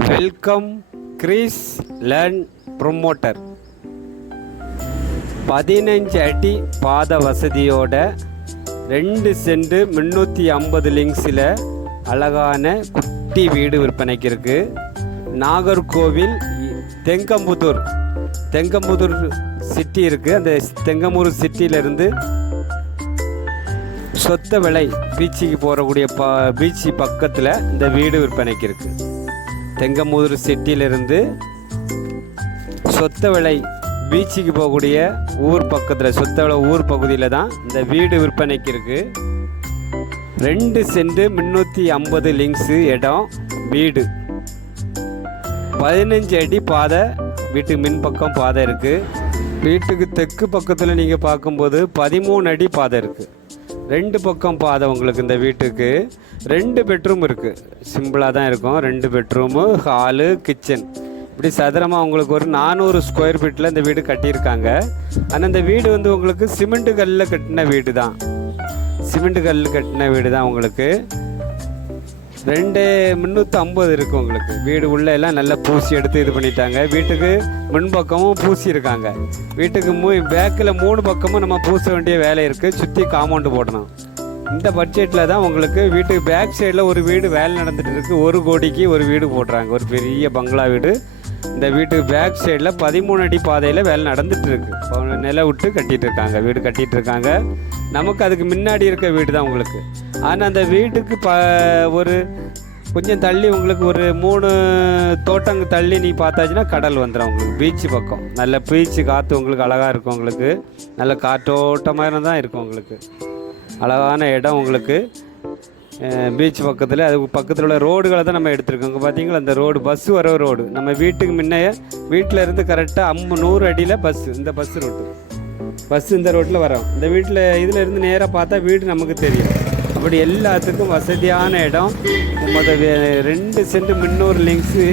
Welcome Greece learn promoter. பதினஞ்சு அடி பாத வசதியோட ரெண்டு சென்ட் முந்நூற்றி ஐம்பது லிங்க்ஸில் அழகான குட்டி வீடு விற்பனைக்கு இருக்கு. நாகர்கோவில் தெங்கம்புதூர். தெங்கம்புதூர் சிட்டி இருக்குது அந்த தெங்கம்பூர் சிட்டியிலேருந்து சொத்த விலை பீச்சுக்கு போகக்கூடிய ப பீச்சு பக்கத்தில் இந்த வீடு விற்பனைக்கு இருக்குது தெங்கமுதிர் சிட்டியிலிருந்து சொத்தவிளை பீச்சுக்கு போகக்கூடிய ஊர் பக்கத்தில் சொத்தவிளை ஊர் பகுதியில் தான் இந்த வீடு விற்பனைக்கு இருக்குது ரெண்டு சென்ட் முந்நூற்றி ஐம்பது லிங்க்ஸு இடம் வீடு. பதினஞ்சு அடி பாதை வீட்டுக்கு மின் பக்கம் பாதை இருக்குது வீட்டுக்கு தெற்கு பக்கத்தில் நீங்கள் பார்க்கும்போது பதிமூணு அடி பாதை இருக்குது ரெண்டு பக்கம் பாதை உங்களுக்கு இந்த வீட்டுக்கு. ரெண்டு பெட்ரூம் இருக்குது சிம்பிளாக தான் இருக்கும். ரெண்டு பெட்ரூமு ஹாலு கிச்சன் இப்படி சதுரமாக உங்களுக்கு ஒரு நானூறு ஸ்கொயர் ஃபீட்டில் இந்த வீடு கட்டியிருக்காங்க. ஆனால் இந்த வீடு வந்து உங்களுக்கு சிமெண்ட்டு கல்லில் கட்டின வீடு தான் சிமெண்ட்டு கல் கட்டின வீடு தான் உங்களுக்கு. ரெண்டு முந்நூற்றி ஐம்பது இருக்குது உங்களுக்கு. வீடு உள்ளே எல்லாம் நல்லா பூசி எடுத்து இது பண்ணிட்டாங்க. வீட்டுக்கு முன்பக்கமும் பூசி இருக்காங்க வீட்டுக்கு மூ பேக்கில் மூணு பக்கமும் நம்ம பூச வேண்டிய வேலை இருக்குது சுற்றி காம்பவுண்டு போடணும். இந்த பட்ஜெட்டில் தான் உங்களுக்கு வீட்டுக்கு பேக் சைடில் ஒரு வீடு வேலை நடந்துட்டு இருக்குது ஒரு கோடிக்கு ஒரு வீடு போடுறாங்க. ஒரு பெரிய பங்களா வீடு. இந்த வீட்டுக்கு பேக் சைடில் பதிமூணு அடி பாதையில் வேலை நடந்துட்டு இருக்கு. நில விட்டு கட்டிட்டு இருக்காங்க. வீடு கட்டிட்டு இருக்காங்க. நமக்கு அதுக்கு முன்னாடி இருக்க வீடு தான் உங்களுக்கு. ஆனால் அந்த வீட்டுக்கு ப ஒரு கொஞ்சம் தள்ளி உங்களுக்கு ஒரு மூணு தோட்டங்க தள்ளி நீ பார்த்தாச்சுன்னா கடல் வந்துடும் உங்களுக்கு. பீச்சு பக்கம். நல்ல பீச்சு காற்று உங்களுக்கு அழகாக இருக்கும் உங்களுக்கு. நல்ல காற்றோட்டமாக தான் இருக்கும் உங்களுக்கு. அழகான இடம் உங்களுக்கு. பீச் பக்கத்தில் அது பக்கத்தில் உள்ள ரோடுகளை தான் நம்ம எடுத்துருக்கோம். இங்கே பார்த்தீங்களா அந்த ரோடு பஸ்ஸு வர ரோடு. நம்ம வீட்டுக்கு முன்னையே வீட்டில் இருந்து கரெக்டாக அம்மு நூறு அடியில் பஸ்ஸு இந்த பஸ் ரோட்டு பஸ் இந்த ரோட்டில் வரோம் இந்த வீட்டில் இதில் இருந்து நேராக பார்த்தா வீடு நமக்கு தெரியும். அப்படி எல்லாத்துக்கும் வசதியான இடம். மொதல் ரெண்டு சென்ட் முந்நூறு லிங்க்ஸு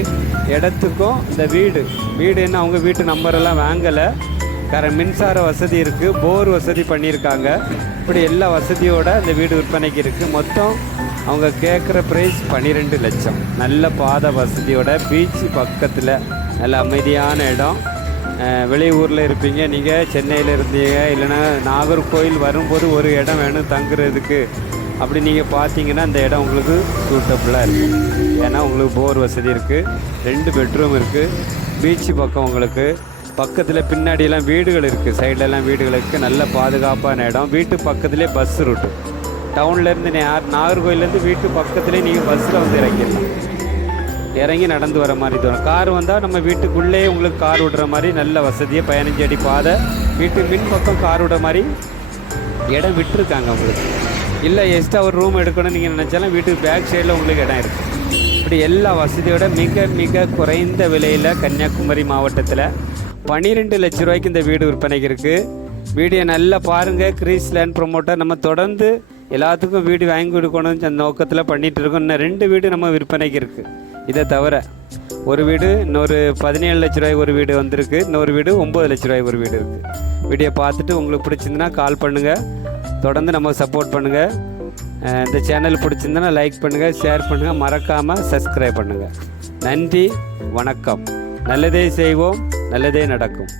இடத்துக்கும் இந்த வீடு. வீடு என்ன அவங்க வீட்டு நம்பரெல்லாம் வாங்கலை. கர மின்சார வசதி இருக்குது போர் வசதி பண்ணியிருக்காங்க. இப்படி எல்லா வசதியோட இந்த வீடு விற்பனைக்கு இருக்குது மொத்தம் அவங்க கேட்குற ப்ரைஸ் பன்னிரெண்டு லட்சம். நல்ல பாதை வசதியோட பீச் பக்கத்தில். நல்ல அமைதியான இடம். வெளியூரில் இருப்பீங்க. நீங்கள் சென்னையில் இருந்தீங்க. இல்லைன்னா நாகர்கோயில் வரும்போது ஒரு இடம் வேணும் தங்குறதுக்கு. அப்படி நீங்கள் பார்த்தீங்கன்னா அந்த இடம் உங்களுக்கு சூட்டபுளாக இருக்கும் ஏன்னா உங்களுக்கு போர் வசதி இருக்குது ரெண்டு பெட்ரூம் இருக்குது பீச்சு பக்கம் உங்களுக்கு. பக்கத்தில் பின்னாடியெல்லாம் வீடுகள் இருக்குது சைட்லலாம் வீடுகள் இருக்குது நல்ல பாதுகாப்பான இடம். வீட்டு பக்கத்துலேயே பஸ் ரூட்டு டவுன்லேருந்து நேர் நாகர்கோயிலேருந்து வீட்டு பக்கத்துலேயே நீங்கள் பஸ்ஸில் வந்து இறங்கிடலாம். இறங்கி நடந்து வர மாதிரி தோணும். கார் வந்தால் நம்ம வீட்டுக்குள்ளேயே உங்களுக்கு கார் விடுற மாதிரி நல்ல வசதியாக பதினஞ்சு அடி பாதை வீட்டு மின் பக்கம் கார் விடுற மாதிரி இடம் விட்டுருக்காங்க உங்களுக்கு. இல்லை எக்ஸ்ட்ரா ஒரு ரூம் எடுக்கணும்னு நீங்கள் நினச்சாலும் வீட்டுக்கு பேக் சைடில் உங்களுக்கு இடம் இருக்குது இப்படி எல்லா வசதியோட மிக மிக குறைந்த விலையில் கன்னியாகுமரி மாவட்டத்தில் பன்னிரெண்டு லட்ச ரூபாய்க்கு இந்த வீடு விற்பனைக்கு இருக்குது வீடியோ நல்லா பாருங்கள் கிரீஸ் லேண்ட் ப்ரொமோட்டர் நம்ம தொடர்ந்து எல்லாத்துக்கும் வீடு வாங்கி கொடுக்கணும்னு அந்த நோக்கத்தில் பண்ணிகிட்டு இருக்கோம். இன்னும் ரெண்டு வீடு நம்ம விற்பனைக்கு இருக்குது இதை தவிர ஒரு வீடு இன்னொரு பதினேழு லட்ச ரூபாய் ஒரு வீடு வந்திருக்கு. இன்னொரு வீடு ஒம்பது லட்ச ரூபாய் ஒரு வீடு இருக்குது வீடியோ பார்த்துட்டு உங்களுக்கு பிடிச்சிருந்துன்னா கால் பண்ணுங்கள் தொடர்ந்து நம்ம சப்போர்ட் பண்ணுங்கள் இந்த சேனல் பிடிச்சிருந்தனா லைக் பண்ணுங்கள் ஷேர் பண்ணுங்கள் மறக்காமல் சப்ஸ்கிரைப் பண்ணுங்கள் நன்றி வணக்கம். நல்லதே செய்வோம் நல்லதே நடக்கும்.